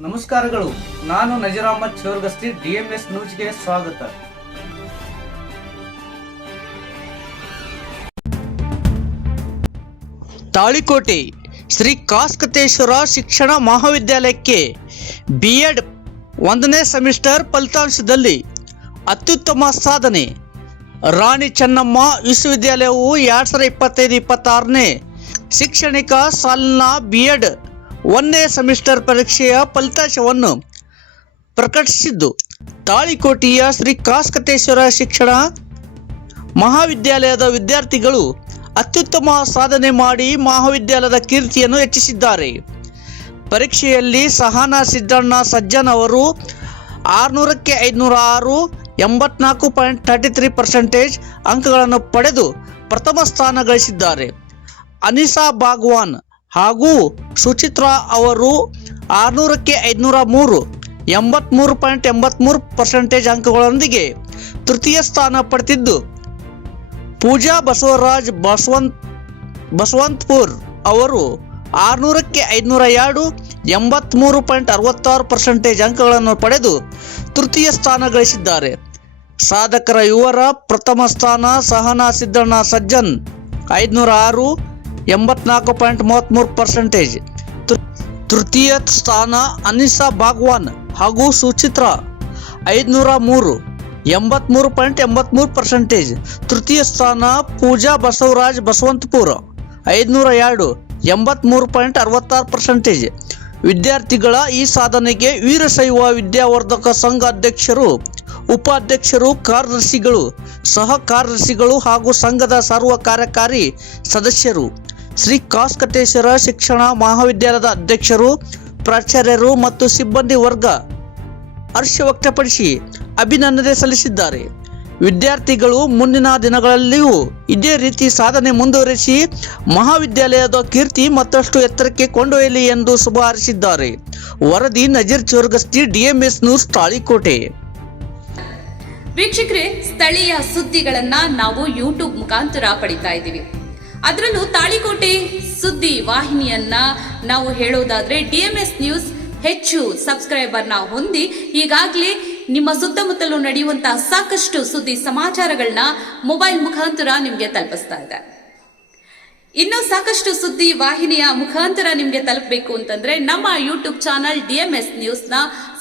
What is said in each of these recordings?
ನಮಸ್ಕಾರಗಳು. ನಾನು ನಜೀರ್ ಅಹಮದ್ ಚೋರ್ಗಸ್ತಿ, DMS ನ್ಯೂಸ್ಗೆ ಸ್ವಾಗತ. ತಾಳಿಕೋಟೆ ಶ್ರೀ ಕಾಸ್ಕತೇಶ್ವರ ಶಿಕ್ಷಣ ಮಹಾವಿದ್ಯಾಲಯಕ್ಕೆ B.Ed 1ನೇ ಸೆಮಿಸ್ಟರ್ ಫಲಿತಾಂಶದಲ್ಲಿ ಅತ್ಯುತ್ತಮ ಸಾಧನೆ. ರಾಣಿ ಚೆನ್ನಮ್ಮ ವಿಶ್ವವಿದ್ಯಾಲಯವು 2025-26ನೇ ಶೈಕ್ಷಣಿಕ ಸಾಲಿನ B.Ed 1ನೇ ಸೆಮಿಸ್ಟರ್ ಪರೀಕ್ಷೆಯ ಫಲಿತಾಂಶವನ್ನು ಪ್ರಕಟಿಸಿದ್ದು, ತಾಳಿಕೋಟೆಯ ಶ್ರೀ ಕಾಸ್ಕತೇಶ್ವರ ಶಿಕ್ಷಣ ಮಹಾವಿದ್ಯಾಲಯದ ವಿದ್ಯಾರ್ಥಿಗಳು ಅತ್ಯುತ್ತಮ ಸಾಧನೆ ಮಾಡಿ ಮಹಾವಿದ್ಯಾಲಯದ ಕೀರ್ತಿಯನ್ನು ಹೆಚ್ಚಿಸಿದ್ದಾರೆ. ಪರೀಕ್ಷೆಯಲ್ಲಿ ಸಹನಾ ಸಿದ್ದಣ್ಣ ಸಜ್ಜನ್ ಅವರು 600ಕ್ಕೆ 506 84.33% ಅಂಕಗಳನ್ನು ಪಡೆದು ಪ್ರಥಮ ಸ್ಥಾನ ಗಳಿಸಿದ್ದಾರೆ. ಅನಿಸಾ ಬಾಗ್ವಾನ್ ಹಾಗೂ ಸುಚಿತ್ರಾ ಅವರು 600ಕ್ಕೆ 503 83.83% ಅಂಕಗಳೊಂದಿಗೆ ತೃತೀಯ ಸ್ಥಾನ ಪಡೆದಿದ್ದು, ಪೂಜಾ ಬಸವರಾಜ್ ಬಸವಂತಪುರ್ ಅವರು 600ಕ್ಕೆ 502 83.66% ಅಂಕಗಳನ್ನು ಪಡೆದು ತೃತೀಯ ಸ್ಥಾನ ಗಳಿಸಿದ್ದಾರೆ. ಸಾಧಕರ ಇವರ ಪ್ರಥಮ ಸ್ಥಾನ ಸಹನಾ ಸಿದ್ದಣ್ಣ ಸಜ್ಜನ್ 506 84.33%, ತೃತೀಯ ಸ್ಥಾನ ಅನಿಸಾ ಬಾಗ್ವಾನ್ ಹಾಗೂ ಸುಚಿತ್ರಾ 503 83.83%, ತೃತೀಯ ಸ್ಥಾನ ಪೂಜಾ ಬಸವರಾಜ್ ಬಸವಂತಪುರ 502 83.66%. ವಿದ್ಯಾರ್ಥಿಗಳ ಈ ಸಾಧನೆಗೆ ವೀರಶೈವ ವಿದ್ಯಾವರ್ಧಕ ಸಂಘ ಅಧ್ಯಕ್ಷರು, ಉಪಾಧ್ಯಕ್ಷರು, ಕಾರ್ಯದರ್ಶಿಗಳು, ಸಹ ಕಾರ್ಯದರ್ಶಿಗಳು ಹಾಗೂ ಸಂಘದ ಸರ್ವ ಕಾರ್ಯಕಾರಿ ಸದಸ್ಯರು, ಶ್ರೀ ಕಾಸ್ಕತೇಶ್ವರ ಶಿಕ್ಷಣ ಮಹಾವಿದ್ಯಾಲಯದ ಅಧ್ಯಕ್ಷರು, ಪ್ರಾಚಾರ್ಯರು ಮತ್ತು ಸಿಬ್ಬಂದಿ ವರ್ಗ ಹರ್ಷ ವ್ಯಕ್ತಪಡಿಸಿ ಅಭಿನಂದನೆ ಸಲ್ಲಿಸಿದ್ದಾರೆ. ವಿದ್ಯಾರ್ಥಿಗಳು ಮುಂದಿನ ದಿನಗಳಲ್ಲಿಯೂ ಇದೇ ರೀತಿ ಸಾಧನೆ ಮುಂದುವರಿಸಿ ಮಹಾವಿದ್ಯಾಲಯದ ಕೀರ್ತಿ ಮತ್ತಷ್ಟು ಎತ್ತರಕ್ಕೆ ಕೊಂಡೊಯ್ಯಲಿ ಎಂದು ಶುಭ ಹಾರೈಸಿದ್ದಾರೆ. ವರದಿ ನಜೀರ್ ಚೋರ್ಗಸ್ತಿ, DMS ನ್ಯೂಸ್, ತಾಳಿಕೋಟೆ. ವೀಕ್ಷಕರೇ, ಸ್ಥಳೀಯ ಸುದ್ದಿಗಳನ್ನ ನಾವು ಯೂಟ್ಯೂಬ್ ಮುಖಾಂತರ ಪಡಿತಾ ಇದ್ದೀವಿ. ಅದರಲ್ಲೂ ತಾಳಿಕೋಟೆ ಸುದ್ದಿ ವಾಹಿನಿಯನ್ನ ನಾವು ಹೇಳೋದಾದ್ರೆ DMS ನ್ಯೂಸ್ ಹೆಚ್ಚು ಸಬ್ಸ್ಕ್ರೈಬರ್ನ ಹೊಂದಿ ಈಗಾಗಲೇ ನಿಮ್ಮ ಸುತ್ತಮುತ್ತಲೂ ನಡೆಯುವಂತಹ ಸಾಕಷ್ಟು ಸುದ್ದಿ ಸಮಾಚಾರಗಳನ್ನ ಮೊಬೈಲ್ ಮುಖಾಂತರ ನಿಮಗೆ ತಲುಪಿಸ್ತಾ ಇದೆ. ಇನ್ನೂ ಸಾಕಷ್ಟು ಸುದ್ದಿ ವಾಹಿನಿಯ ಮುಖಾಂತರ ನಿಮಗೆ ತಲುಪಬೇಕು ಅಂತಂದ್ರೆ ನಮ್ಮ ಯೂಟ್ಯೂಬ್ ಚಾನಲ್ DMS ನ್ಯೂಸ್ನ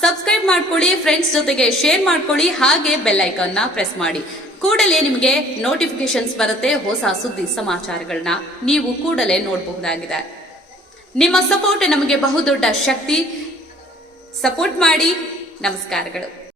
ಸಬ್ಸ್ಕ್ರೈಬ್ ಮಾಡ್ಕೊಳ್ಳಿ, ಫ್ರೆಂಡ್ಸ್ ಜೊತೆಗೆ ಶೇರ್ ಮಾಡ್ಕೊಳ್ಳಿ, ಹಾಗೆ ಬೆಲ್ ಐಕಾನ್ನ ಪ್ರೆಸ್ ಮಾಡಿ. ಕೂಡಲೇ ನಿಮಗೆ ನೋಟಿಫಿಕೇಶನ್ಸ್ ಬರುತ್ತೆ. ಹೊಸ ಸುದ್ದಿ ಸಮಾಚಾರಗಳನ್ನ ನೀವು ಕೂಡಲೇ ನೋಡಬಹುದಾಗಿದೆ. ನಿಮ್ಮ ಸಪೋರ್ಟ್ ನಮಗೆ ಬಹುದೊಡ್ಡ ಶಕ್ತಿ. ಸಪೋರ್ಟ್ ಮಾಡಿ. ನಮಸ್ಕಾರಗಳು.